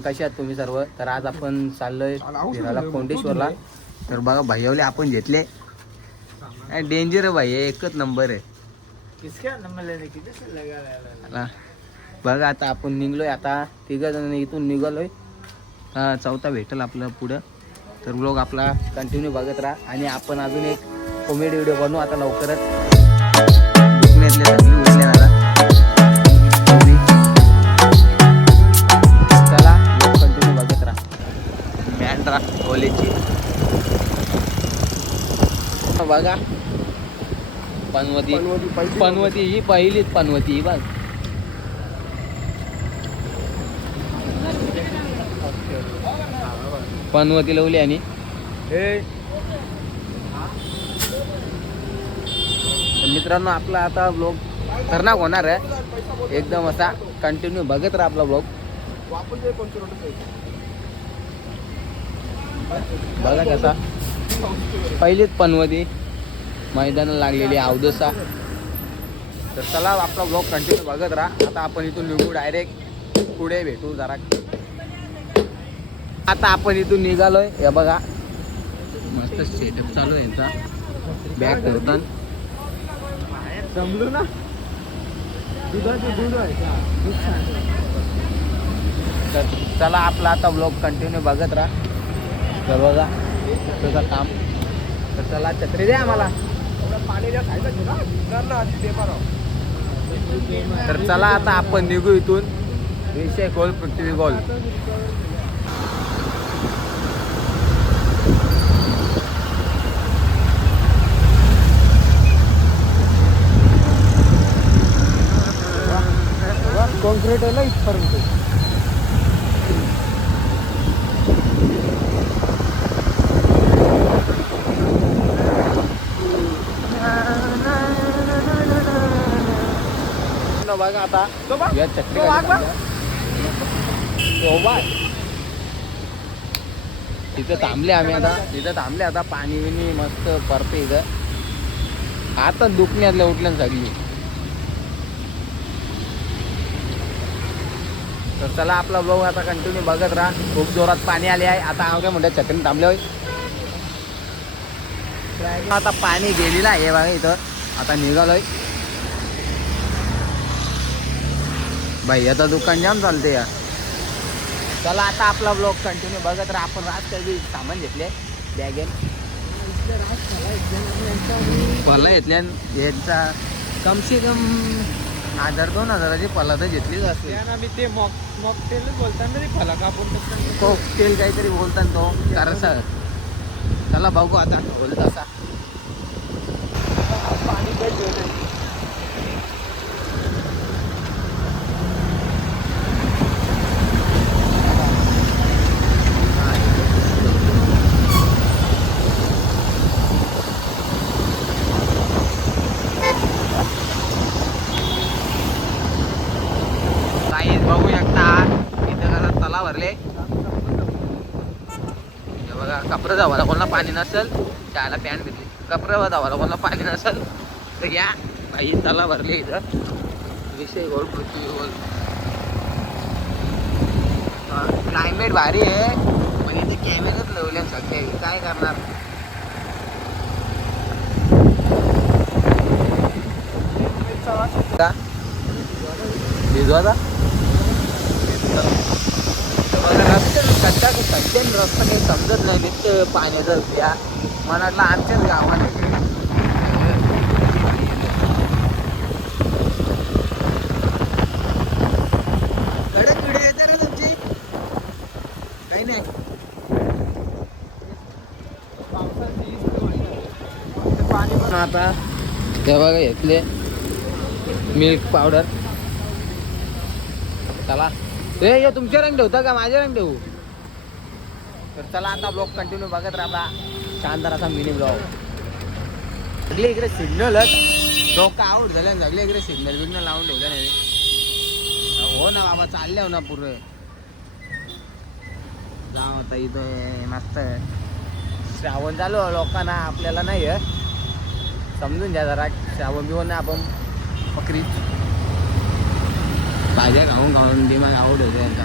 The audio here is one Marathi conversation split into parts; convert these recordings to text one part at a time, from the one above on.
कशा आहात तुम्ही सर्व? तर आज आपण चाललोय फिरायला कोंडेश्वरला. तर बघा भैयावले आपण घेतले. डेंजर आहे भाई एकच नंबर आहे. बघा आता आपण निघलोय. आता तिघ जण इथून निघालोय. हा चौथा भेटेल आपलं पुढं. तर ब्लॉग आपला कंटिन्यू बघत राहा. आणि आपण अजून एक कॉमेडी व्हिडिओ बनवू आता लवकरच. बँड्रा कॉलेजची बघा. पनवती. पनवती ही पहिलीच पनवती ही बघ. पनवती लावली आणि? तर मित्रांनो आपला आता ब्लॉग खतरनाक होणार आहे. एकदम असा कंटिन्यू बघत राहा आपला ब्लॉग बघा कसा. पहिलीच पनवती मैदानाला लागलेली अवदसा. तर चला आपला ब्लॉग कंटिन्यू बघत राहा. आता आपण इथून निघू डायरेक्ट पुढे भेटू जरा. आता आपण इथून निघालोय. हे बघा. मस्त सेटअप चालू आहे यांचा. बॅग ठेवतात जमलो ना? तर चला आपला आता ब्लॉग कंटिन्यू बघत राहा. तर बघा त्याचं काम. तर चला छत्री द्या आम्हाला. पाणी खायचं ना तर चला आता आपण निघू इथून. विषय गोल पृथ्वी गोल कॉन्क्रीट आहे ना इथपर्यंत? बघा आता. या वाघ. तिथं थांबले आम्ही आता. तिथं थांबले आता. पाणी बिनी मस्त परते इथं. आता दुखण्यातल्या उठल्या सगळी. तर चला आपला ब्लॉग आता कंटिन्यू बघत राहा. खूप जोरात पाणी आले आहे. आता आम्ही काय म्हणतात छत्री थांबले होय. आता पाणी गेलेलं आहे बघा इथं. आता निघालोय. भाई आता दुकान जाम चालते या चला आता आपला ब्लॉग कंटिन्यू बघत राहा. आपण रात काही सामान घेतले बॅगेन पल्ला घेतल्या यांचा कम से कम हजार दोन हजाराची पल्ला तर घेतलीच असते मी ते मॉक मॉकटेलच बोलताना रे फलक आपण कोकटेल काहीतरी बोलतात तो. कारण सर चला बघू आता. बोलत असा पाणी काही बघू शकता इथं कसं तलाव भरले हे बघा कपडे धावायला कोणाला पाणी नसेल त्याला पॅन्ट घेतली कपडे धावायला कोणाला पाणी नसेल तर घ्या बाई तलाव भरली इथं. विषय गोल पृथ्वी गोल क्लायमेट भारी आहे पण इथे कॅमेराच लवले सगळे काय करणार? का? भिजवाचा रस्ते सध्या रस्ता काही समजत नाही नुसतं पाण्याचं त्या मनातला आमच्याच गावाने कडक येते रे तुमची काही नाही पाणी पण आता तेव्हा घेतले मिल्क पावडर चला. ए तुमचे रंग ठेवता का? माझे रंग ठेवू? तर चला आता ब्लॉग कंटिन्यू बघत राहा शानदार असा मिनी ब्लॉग सगळे इकडे सिग्नल डोका आऊट झाल्या सगळे इकडे सिग्नल बिग्नल लावून ठेवलं नाही. हो ना बाबा चालले हो ना पुरे जाऊ आता इथं मस्त श्रावण चालू लोकांना आपल्याला नाही समजून घ्या जरा श्रावण बिवण नाही आपण. बकरी भाज्या खाऊन खाऊन दिमाग आवड होते यांचा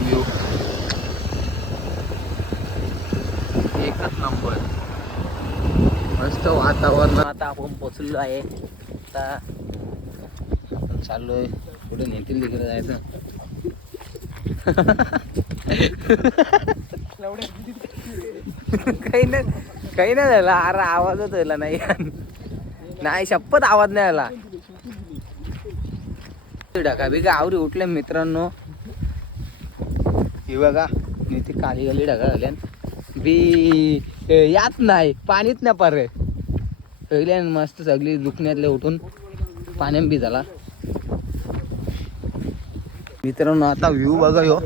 व्ह्यू एकच नंबर मस्त वातावरण. आता आपण पोचलेलो आहे. आता आपण चाललोय. पुढे नेतील तिकडे जायचं? काही नाही काही नाही झाला. अरे आवाजच व्हायला नाही. नाही शपथ आवाज नाही आला. ढका बिगा आवरी उठले मित्रांनो. हे बघा मी ती काली गाली ढगा झाल्या बी यात नाही पाणीच नाही रे सगळ्या मस्त सगळी दुखण्यातले उठून पाण्यात बी झाला. मित्रांनो आता व्ह्यू बघा यो.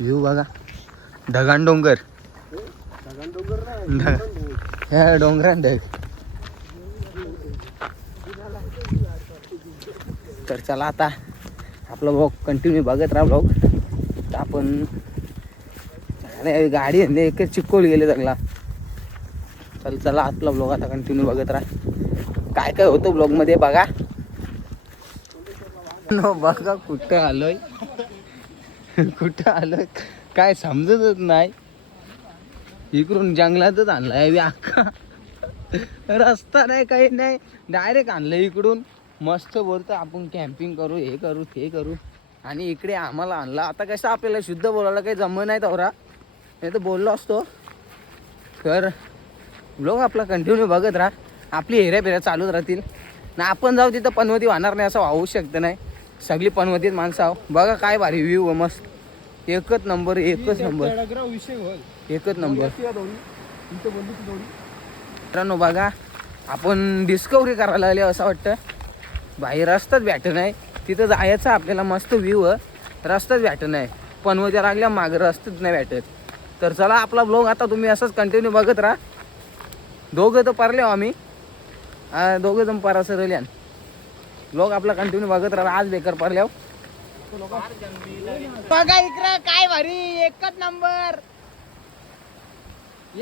व्ह्यू बघा. ढगान डोंगर. ह्या डोंगरान ढग तर चला आता आपला ब्लॉग कंटिन्यू बघत राहा. ब्लॉग तर आपण गाडी आहे एकच गेले सगळा. चल चला आपला ब्लॉग आता कंटिन्यू बघत राहा. काय काय होतं ब्लॉगमध्ये बघा. नो बघा कुठं आलोय. कुठं आलोय? काय समजतच नाही. इकडून जंगलातच आणलाय अख्खा रस्ता नाही काही नाही. डायरेक्ट आणलं इकडून. मस्त बोलतो आपण कॅम्पिंग करू हे करू ते करू. आणि इकडे आम्हाला आणला. आता कसं आपल्याला शुद्ध बोलायला काही जमलं नाही तवरा नाही तर बोललो असतो. तर लोक आपला कंटिन्यू बघत राहा. आपली हेऱ्या फेऱ्या चालूच राहतील. ना आपण जाऊ तिथं पनवती वाहणार नाही असं वाहू शकत नाही. सगळी पनवतीत माणसं आहो. बघा काय भारी व्ह्यू मस्त. एकच नंबर एकच नंबर एकच नंबर मित्रांनो बघा. आपण डिस्कवरी करायला लागले असं वाटतं. बाहेर रस्ताच भेटत नाही तिथं जायचं आपल्याला मस्त व्ह्यू आहे. रस्ताच भेटत नाही पनवत्या लागल्या मागं रस्ताच नाही भेटत तर चला आपला ब्लॉग आता तुम्ही असंच कंटिन्यू बघत राहा. दोघं तर परले आम्ही. आ, दोघं जण पारा सरल्यान लोक आपला कंटिन्यू बघत राहा आज बेकार पडल्या बघा इकडं काय भारी. एकच नंबर.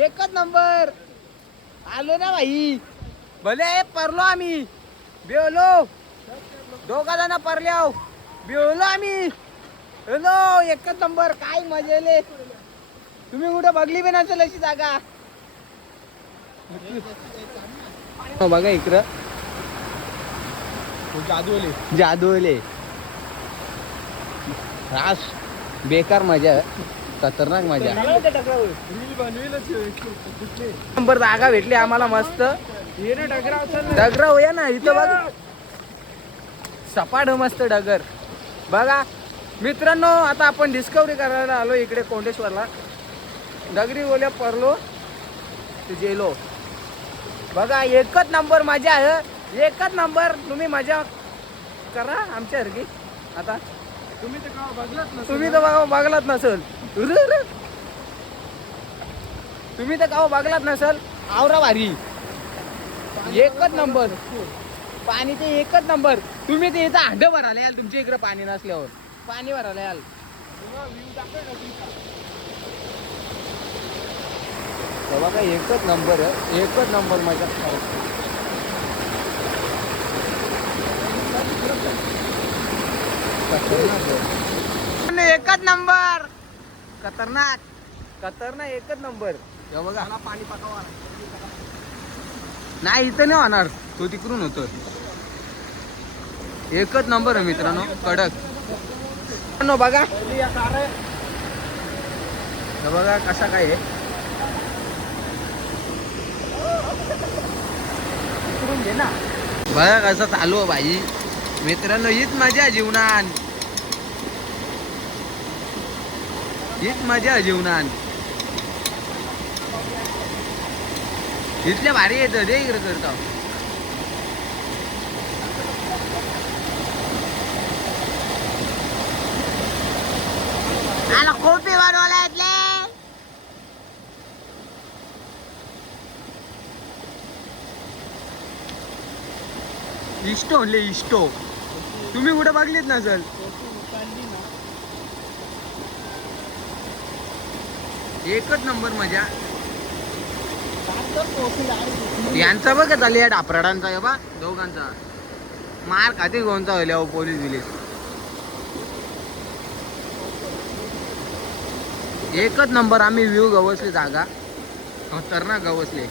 एकच नंबर. आलो ना भाई. भले परलो आम्ही. बेवलो दोघा जण परल्या बेवलो आम्ही. हॅलो एकच नंबर. काय मजेले. तुम्ही कुठं बघली बी नसेल अशी जागा. बघा इकडं. जादूले रास. बेकार मजा. खतरनाक मजा. नंबर जागा भेटली आम्हाला मस्त. डगर होया ना इथं बघ. सपाट हो मस्त डगर. बघा मित्रांनो आता आपण डिस्कवरी करायला आलो इकडे कोंडेश्वरला. डगरी ओल्या परलो ते जेलो. बघा एकच नंबर मजा आहे. एकच नंबर तुम्ही मजा करा आमच्यासारखी आता तुम्ही तर का बघलात ना तुम्ही तर बघा बघलात नसल. तुम्ही तर का बघलात नसल. आवरा भारी. एकच नंबर. पाणी ते एकच नंबर. तुम्ही ते इथं हांड भरायला याल तुमच्या इकडे पाणी नसल्यावर. पाणी भरायला याल. तर बघा एकच नंबर आहे. एकच नंबर माझ्या एकच नंबर. खतरनाक. खतरनाक एकच नंबर. बघा. पाणी पाठवा नाही इथं नाही होणार. तो तिकडून होतो एकच नंबर आहे मित्रांनो. कडक. बघा. बघा कसा काय आहे. इकडून घे ना. बघा कसं चालू आहे बाई मित्रांनो हीच मजा आहे जीवनात हीच मजा आहे जीवनात इथल्या भारी येतं दे इकडे करतो. खोपी बनवला इथले इष्टो म्हणले इष्टो. तुम्ही कुठं बघलीत ना सर. एकच नंबर मजा. यांचा बघ चालू या डापराडांचा बा दोघांचा. मार खाते कोणता होईल अहो पोलीस बिलीस. एकच नंबर आम्ही व्ह्यू गवसले जागा. खतरनाक गवसले.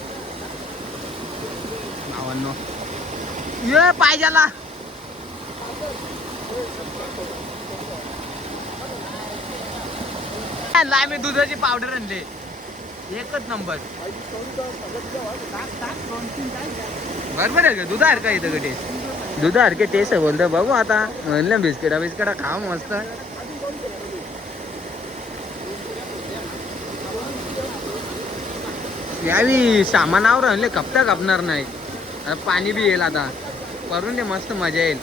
भावांनो ये पाहिजेला आम्ही दुधाची पावडर आणले. एकच नंबर बरोबर आहे का? दुधार का इथं टेस्ट दुधासारखे टेस्ट आहे बोलतो बघू आता. म्हणलं बिस्किटा बिस्किटा खा मस्त. यावी सामानावर आणले. कपता कापणार नाही. आता पाणी बी येईल आता. करून दे मस्त मजा येईल.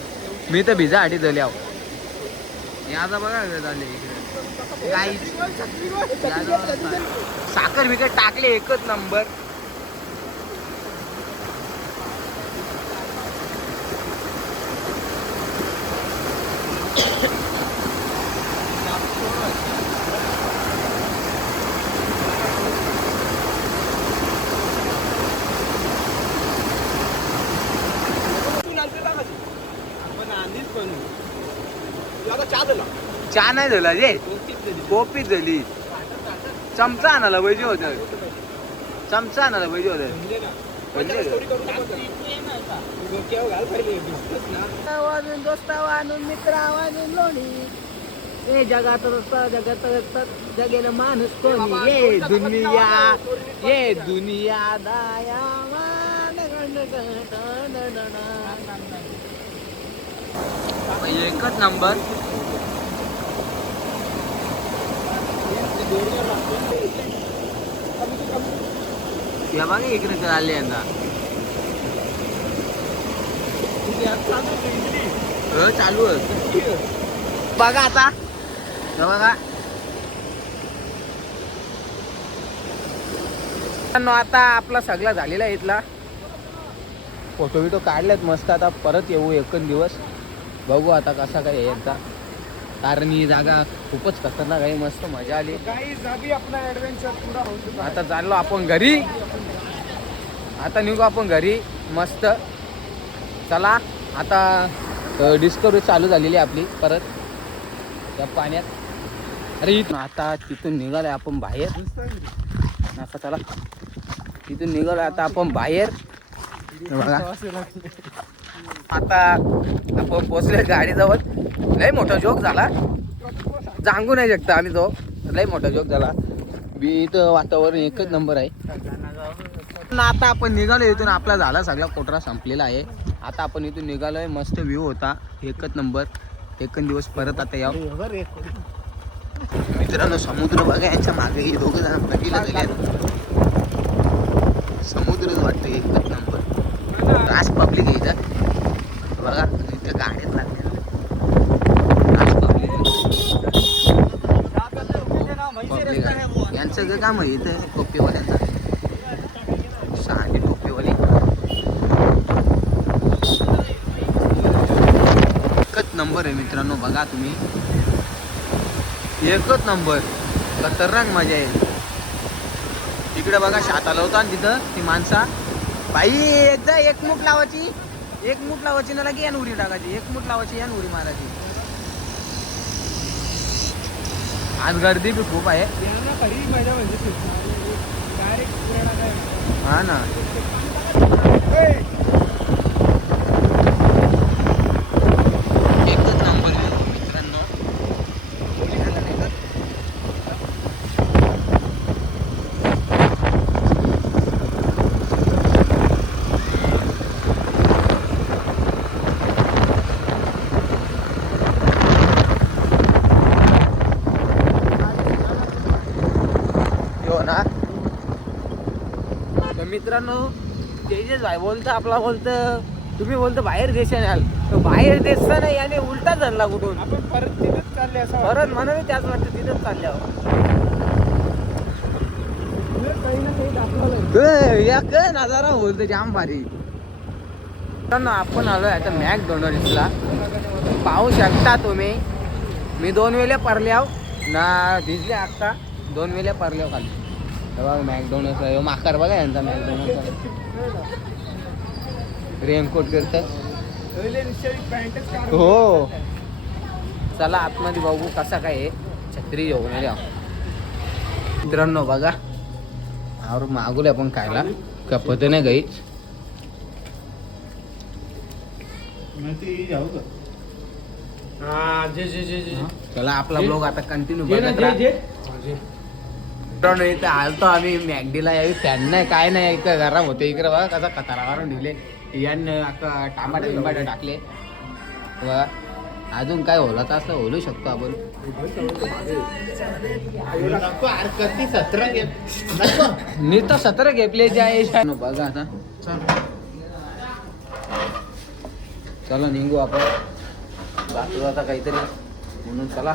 मी तर भिजा आठी झाली आहो. याचा बघा झाले इकडे. साखर बिकर टाकले एकच नंबर चहा नाही झाला रे. कॉपी झाली. चमचा आणायला पाहिजे होत. चमचा आणायला पाहिजे होत. वाजून दोस्ता वाजून मित्रा वाजून लोणी. ए जगात रस्ता जगात रस्ता जगेल माणूस कोणी? ये दुनिया ये दुनिया दाया. एकच नंबर. या बघा इकडे आले यांना चालू आहे. बघा आता. बघा. आता आपला सगळा झालेला आहे इथला. फोटो बिटो काढलेत मस्त. आता परत येऊ एकच दिवस. बघू आता कसा काय आहे कारण ही जागा खूपच खतरनाक आहे मस्त मजा आली. काही आपला पुरा. आता चाललो आपण घरी. आता निघू आपण घरी मस्त. चला आता डिस्कवरी चालू झालेली आपली परत. त्या पाण्यात. अरे इथून आता तिथून निघालोय आपण बाहेर. आता चला. तिथून निघालोय आता आपण बाहेर. बघा. आता आपण पोचले गाडीजवळ. लय मोठा जोक झाला. सांगू नाही शकता आम्ही तो लय मोठा जोक झाला. बी इथं वातावरण एकच नंबर आहे. आता आपण निघालो इथून. आपला झाला सगळा कोटरा संपलेला आहे. आता आपण इथून निघालोय. मस्त व्ह्यू होता. एकच नंबर एकच दिवस परत आता या मित्रांनो समुद्र बघा यांच्या मागे हे दोघं जण नदीला गेले समुद्रच वाटतं एकच नंबर रास पब्लिक आहे इथं. बघा तुम्ही गाड्यात लागल्या रास यांचं काय काम आहे इथं? टोपीवाल्यांचा? शहाणी टोपीवाली. एकच नंबर आहे मित्रांनो बघा तुम्ही. एकच नंबर. खतरनाक मजा आहे. तिकडे बघा शाताला होता आणि तिथं ती माणसा. बाई एकदा एकमुख लावायची. एक मूठ लावायची ना लगे यान उरी टाकायची एक मूठ लावायची यान उरी मारायची. आज गर्दी बी खूप आहे. म्हणजे डायरेक्ट पुराणा काय? हा ना एकच नंबर आहे मित्रांनो मित्रांनो तेजस भाई बोलतं आपला बोलतं. तुम्ही बोलतो बाहेर देशाने याल. तर बाहेर देशचा नाही याने उलटा धरला कुठून? आपण परत तिथेच चालले असं परत म्हणून त्याच वाटतं तिथंच काही दाखवलं या काय नजारा बोलतो जाम भारी. मित्रांनो आपण आलोय आता मॅक डोनरिसला पाहू शकता तुम्ही. मी दोन वेळेला परल्याव ना भिजले आत्ता दोन वेळेला परल्याव खाली. बघा मॅकडोनल्ड माकार बघा यांचा मॅकडोनल्ड रेनकोट करतात हो. चला आतमध्ये बघू कसा काय आहे. छत्री घेऊन आल्या मित्रांनो बघा. और मागूले आपण खायला. कपत नाही गाईच हा जे जे जे जे. चला आपला ब्लॉग आता कंटिन्यू बघत राहा. जे इथे आलतो आम्ही मॅगडीला यावी. फॅन नाही काय नाही इथं गरम होते. इकडे बघा कसा कतारा मारून ठेवले यानं आता टमाटे बिंबाटे टाकले. बघा अजून काय होलाच असं होलू शकतो आपण. मी तर सतरा घेतले जे आहे बघा आता. चला निघू आपण. जातो आता काहीतरी. म्हणून चला.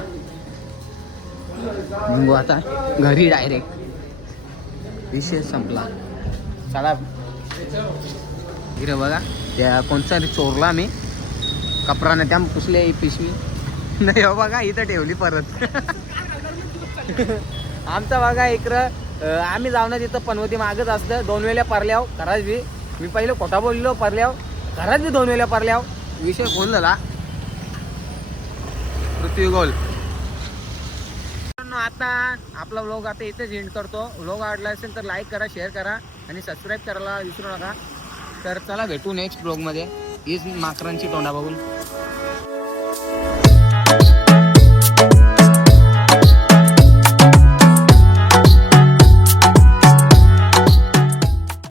निघू आता घरी डायरेक्ट विषय संपला. चला. हिरं बघा. त्या कोणचा रे? चोरला मी. कपराने त्या पुसले ही पिशवी. नाही हो बघा इथं ठेवली परत. आमचा बघा इकडं आम्ही जाऊन तिथं पनवती मागत असतं. दोन वेळेला परल्याव हो, खराच बी. मी पहिलं खोटा बोललो परल्याव हो. खराच बी दोन वेळेला परल्याव हो. विषय खोल झाला. पृथ्वी गोल. आता आपला व्लॉग आता इथेच एंड करतो. व्लॉग आवडला असेल तर लाईक करा शेअर करा आणि सबस्क्राईब करायला विसरू नका. तर चला भेटू नेक्स्ट ब्लॉगमध्ये हीच माकरांची तोंडा बघून.